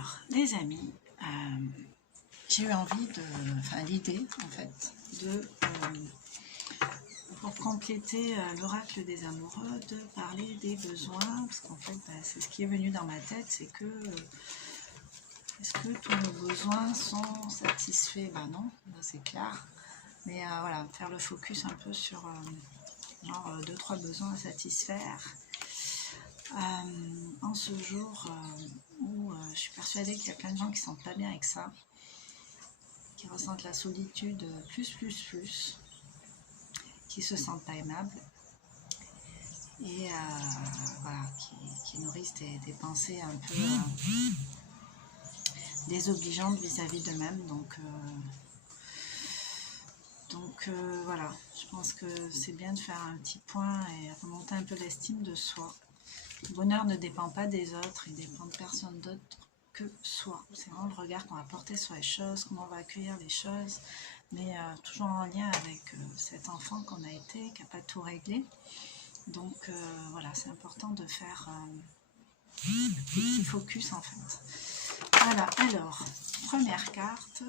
Alors, les amis, j'ai eu envie l'idée en fait, pour compléter l'oracle des amoureux, de parler des besoins, parce qu'en fait, c'est ce qui est venu dans ma tête, c'est que est-ce que tous nos besoins sont satisfaits? Ben non, c'est clair, mais voilà, faire le focus un peu sur genre 2-3 besoins à satisfaire. En ce jour où je suis persuadée qu'il y a plein de gens qui ne se sentent pas bien avec ça, qui ressentent la solitude plus, qui se sentent pas aimables et voilà, qui nourrissent des pensées un peu désobligeantes vis-à-vis d'eux-mêmes. Donc voilà, je pense que c'est bien de faire un petit point et remonter un peu l'estime de soi. Le bonheur ne dépend pas des autres, il dépend de personne d'autre que soi. C'est vraiment le regard qu'on va porter sur les choses, comment on va accueillir les choses, mais toujours en lien avec cet enfant qu'on a été, qui n'a pas tout réglé. Donc voilà, c'est important de faire des petits focus en fait. Voilà, alors, première carte,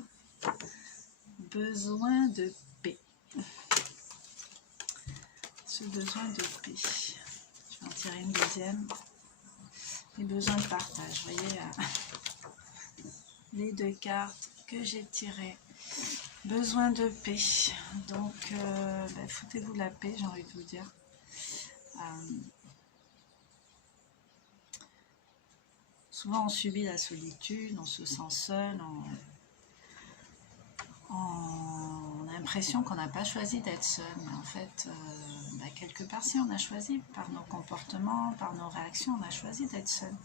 besoin de paix. Ce besoin de paix. Je vais en tirer une deuxième. Les besoins de partage. Vous voyez les deux cartes que j'ai tirées. Besoin de paix. Donc, foutez-vous la paix, j'ai envie de vous dire. Souvent, on subit la solitude, on se sent seul, on a l'impression qu'on n'a pas choisi d'être seul, mais en fait, quelque part, si on a choisi, par nos comportements, par nos réactions, on a choisi d'être seul.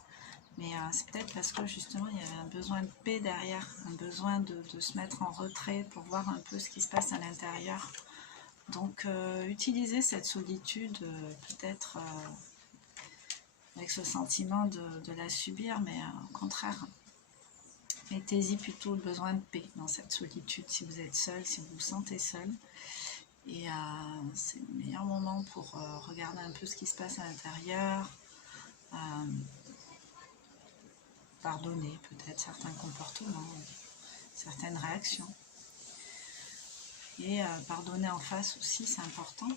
Mais c'est peut-être parce que justement, il y avait un besoin de paix derrière, un besoin de se mettre en retrait pour voir un peu ce qui se passe à l'intérieur. Donc, utilisez cette solitude peut-être avec ce sentiment de la subir, mais au contraire, mettez-y plutôt le besoin de paix dans cette solitude si vous êtes seul, si vous vous sentez seul. Et c'est le meilleur moment pour regarder un peu ce qui se passe à l'intérieur, pardonner peut-être certains comportements, certaines réactions. Et pardonner en face aussi, c'est important.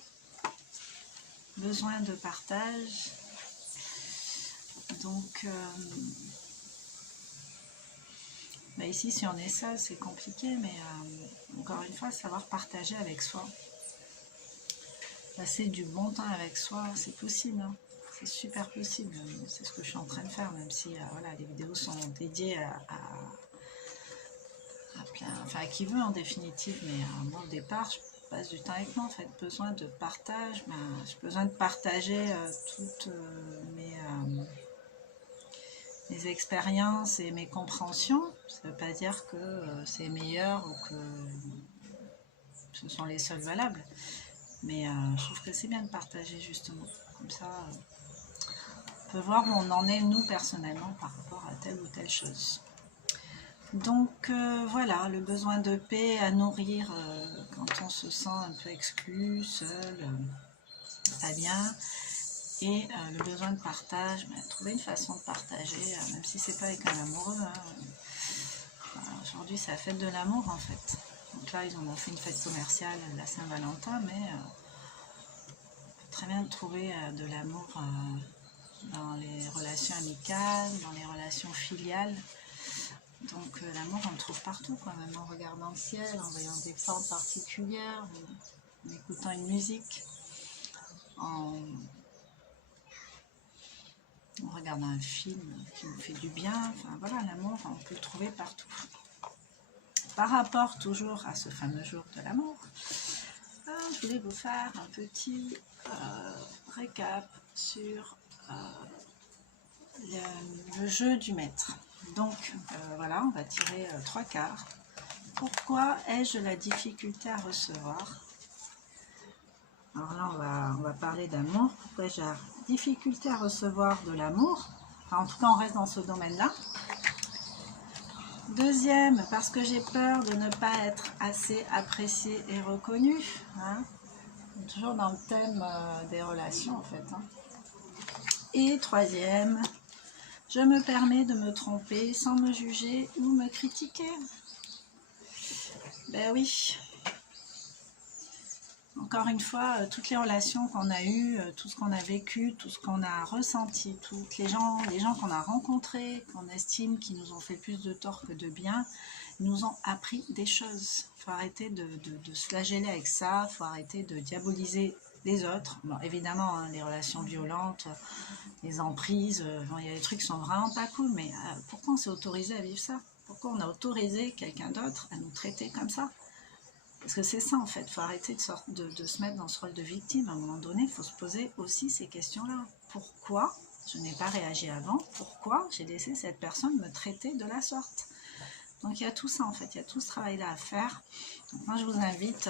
Besoin de partage. Donc, ici, si on est seul, c'est compliqué, mais encore une fois, savoir partager avec soi. Passer du bon temps avec soi, c'est possible. Hein. C'est super possible. C'est ce que je suis en train de faire, même si voilà, les vidéos sont dédiées à qui veut en définitive. Mais moi, au départ, je passe du temps avec moi. En fait, besoin de partage. J'ai besoin de partager toutes mes expériences et mes compréhensions. Ça ne veut pas dire que c'est meilleur ou que ce sont les seuls valables. Mais je trouve que c'est bien de partager justement. Comme ça, on peut voir où on en est nous personnellement par rapport à telle ou telle chose. Donc voilà, le besoin de paix à nourrir quand on se sent un peu exclu, seul, pas bien. Et le besoin de partage, trouver une façon de partager, même si c'est pas avec un amoureux. Hein. Aujourd'hui, c'est la fête de l'amour en fait. Donc là, ils en ont fait une fête commerciale, la Saint-Valentin, mais on peut très bien trouver de l'amour dans les relations amicales, dans les relations filiales. Donc l'amour, on le trouve partout, quoi, même en regardant le ciel, en voyant des formes particulières, en écoutant une musique, en regardant un film qui nous fait du bien. Enfin voilà, l'amour, on peut le trouver partout. Par rapport toujours à ce fameux jour de l'amour, je voulais vous faire un petit récap sur le jeu du maître. Donc voilà, on va tirer 3 cartes. Pourquoi ai-je la difficulté à recevoir? Alors là, on va parler d'amour. Pourquoi j'ai la difficulté à recevoir de l'amour? Enfin, en tout cas, on reste dans ce domaine-là. Deuxième, parce que j'ai peur de ne pas être assez appréciée et reconnue. Hein, toujours dans le thème des relations, en fait. Hein. Et troisième, Je me permets de me tromper sans me juger ou me critiquer. Ben oui. Encore une fois, toutes les relations qu'on a eues, tout ce qu'on a vécu, tout ce qu'on a ressenti, tous les gens qu'on a rencontrés, qu'on estime qui nous ont fait plus de tort que de bien, nous ont appris des choses. Il faut arrêter de se flageller avec ça, il faut arrêter de diaboliser les autres. Bon, évidemment, hein, les relations violentes, les emprises, bon, il y a des trucs qui sont vraiment pas cool, mais pourquoi on s'est autorisé à vivre ça? Pourquoi on a autorisé quelqu'un d'autre à nous traiter comme ça? Parce que c'est ça en fait, il faut arrêter de se mettre dans ce rôle de victime. À un moment donné, il faut se poser aussi ces questions-là. Pourquoi je n'ai pas réagi avant? Pourquoi j'ai laissé cette personne me traiter de la sorte? Donc il y a tout ça en fait, il y a tout ce travail-là à faire. Donc moi je vous invite,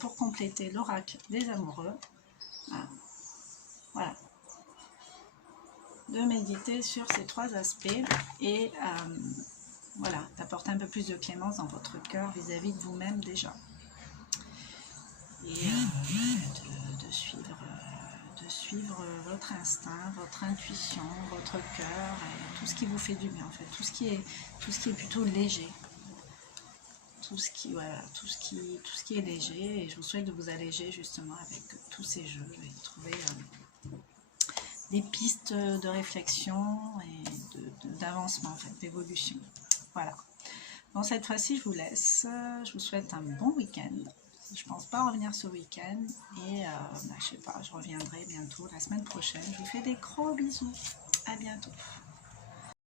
pour compléter l'oracle des amoureux, voilà, de méditer sur ces 3 aspects et voilà, d'apporter un peu plus de clémence dans votre cœur vis-à-vis de vous-même déjà. Et de suivre votre instinct, votre intuition, votre cœur, et tout ce qui vous fait du bien en fait, tout ce qui est plutôt léger. Tout ce qui est léger, et je vous souhaite de vous alléger justement avec tous ces jeux et de trouver des pistes de réflexion et d'avancement en fait, d'évolution. Voilà. Bon, cette fois-ci, je vous laisse. Je vous souhaite un bon week-end. Je pense pas revenir ce week-end. Et je sais pas, je reviendrai bientôt la semaine prochaine. Je vous fais des gros bisous. À bientôt.